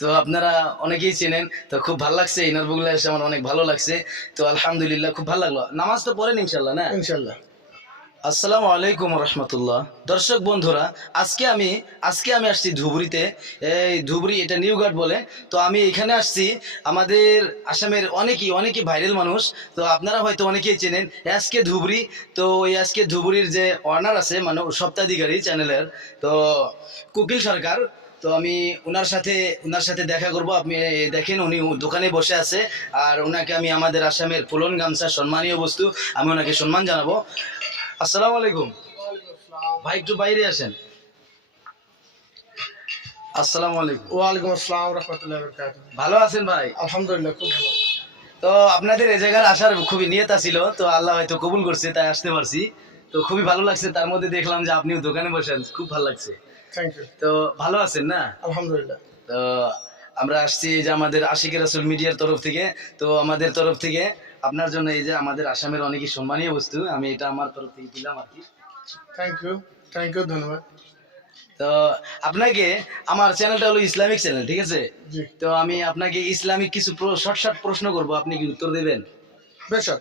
তো আপনারা অনেকেই চেনেন। তো খুব ভালো লাগছে, ইনার বগুলা এসে আমার অনেক ভালো লাগছে। তো আলহামদুলিল্লাহ খুব ভালো লাগলো। নামাজ তো পড়েন ইনশাল্লাহ না? ইনশাল্লাহ। আসসালামু আলাইকুম রহমতুল্লাহ। দর্শক বন্ধুরা, আজকে আমি আসছি ধুবড়িতে। এই ধুবড়ি, এটা নিউঘাট বলে। তো আমি এখানে আসছি, আমাদের আসামের অনেকেই ভাইরাল মানুষ। তো আপনারা হয়তো অনেকেই চেনেন আজকে ধুবড়ি। তো ওই আজকে ধুবড়ির যে অনার আছে, মানে সপ্তাধিকারী চ্যানেলের, তো কুকিল সরকার। তো আমি ওনার সাথে দেখা করব। আপনি দেখেন উনি দোকানে বসে আছে, আর ওনাকে আমি আমাদের আসামের ফুলন গামছা সম্মানীয় বস্তু, আমি ওনাকে সম্মান জানাবো। আসসালামু আলাইকুম ভাই, একটু বাইরে আসেন। আসসালামু আলাইকুম। ওয়ালাইকুম আসসালাম রহমতুল্লাহি ওয়া বারাকাতুহু। ভালো আছেন ভাই? আলহামদুলিল্লাহ, খুব ভালো। তো আপনাদের এই জায়গার আসার খুবই নিয়ত ছিল, তো আল্লাহ হয়তো কবুল করছে, তাই আসতে পারছি। তো খুবই ভালো লাগছে। তার মধ্যে দেখলাম যে আপনিও দোকানে বসেন, খুব ভালো লাগছে। Thank you. তো ভালো আছেন না? আলহামদুলিল্লাহ। তো আমরা আসছি এই যে আমাদের আশিক রাসূল মিডিয়ার তরফ থেকে। তো আমাদের তরফ থেকে আপনার জন্য এই যে আমাদের আসামের অনেকই সম্মানীয় বস্তু, আমি এটা আমার তরফ থেকে দিলাম আর কি। থ্যাংক ইউ, ধন্যবাদ। তো আপনাকে, আমার চ্যানেলটা হলো ইসলামিক চ্যানেল, ঠিক আছে? জি। তো আমি আপনাকে ইসলামিক কিছু শর্ট প্রশ্ন করব, আপনি কি উত্তর দেবেন? বেশক,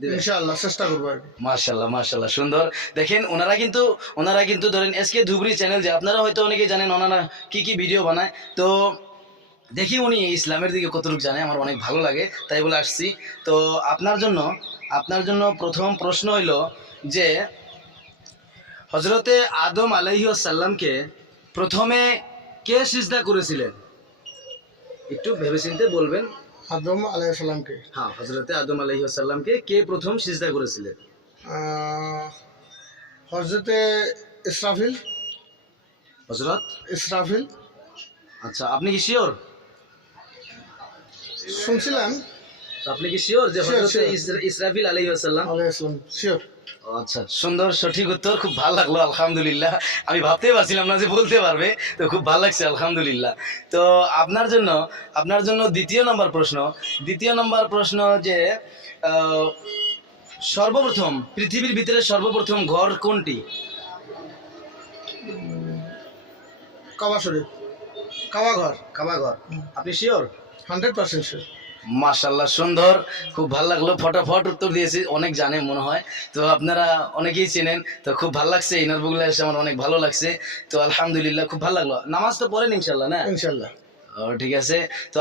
দিবেন? ইনশাআল্লাহ চেষ্টা করবো আর কি। মাশাল্লাহ সুন্দর। দেখেন ওনারা কিন্তু ধরেন এসকে ধুবড়ি চ্যানেল, যে আপনারা হয়তো অনেকেই জানেন ওনারা কি ভিডিও বানায়। তো দেখি উনি ইসলামের দিকে কতটুকু জানে, আমার অনেক ভালো লাগে, তাই বলে আসছি। তো আপনার জন্য প্রথম প্রশ্ন হইল যে হজরতে আদম আলাইহিস সালামকে প্রথমে কে সিজদা করেছিলেন? একটু ভেবেচিন্তে বলবেন। আদম আলাইহিস সালামকে হ্যাঁ, হজরতে আদম আলাইহিস সালামকে কে প্রথম সিজদা করেছিলেন? হযরতে ইসরাফিল। হজরত ইসরাফিল। আচ্ছা, আপনি কি শিওর? শুনছিলাম। আপনি কি শিওর যে Sure, হজরতে sure. ইসরাফিল আলাইহিস সালাম? আলাইহিস সালাম, শিওর। আচ্ছা, সুন্দর সঠিক উত্তর, খুব ভালো লাগলো আলহামদুলিল্লাহ। আমি ভাবতেই পারছিলাম না যে বলতে পারবে, তো খুব ভালো লাগছে আলহামদুলিল্লাহ। তো আপনার জন্য দ্বিতীয় নম্বর প্রশ্ন যে সর্বপ্রথম পৃথিবীর ভিতরে সর্বপ্রথম ঘর কোনটি? কাবা শরীফ, কাবা ঘর। কাবা ঘর। আপনি শিওর? 100% শিওর। মাশাল্লাহ, সুন্দর, খুব ভালো লাগলো। ফটাফট উত্তর দিয়েছি, অনেক জানে মনে হয়। তো আপনারা অনেকেই চেনেন। তো খুব ভালো লাগছে, ইনার বগুলা এসে আমার অনেক ভালো লাগছে। তো আলহামদুলিল্লাহ খুব ভালো লাগলো। নামাজ তো পড়েন ইনশাল্লাহ না? ইনশাআল্লাহ। ও ঠিক আছে। তো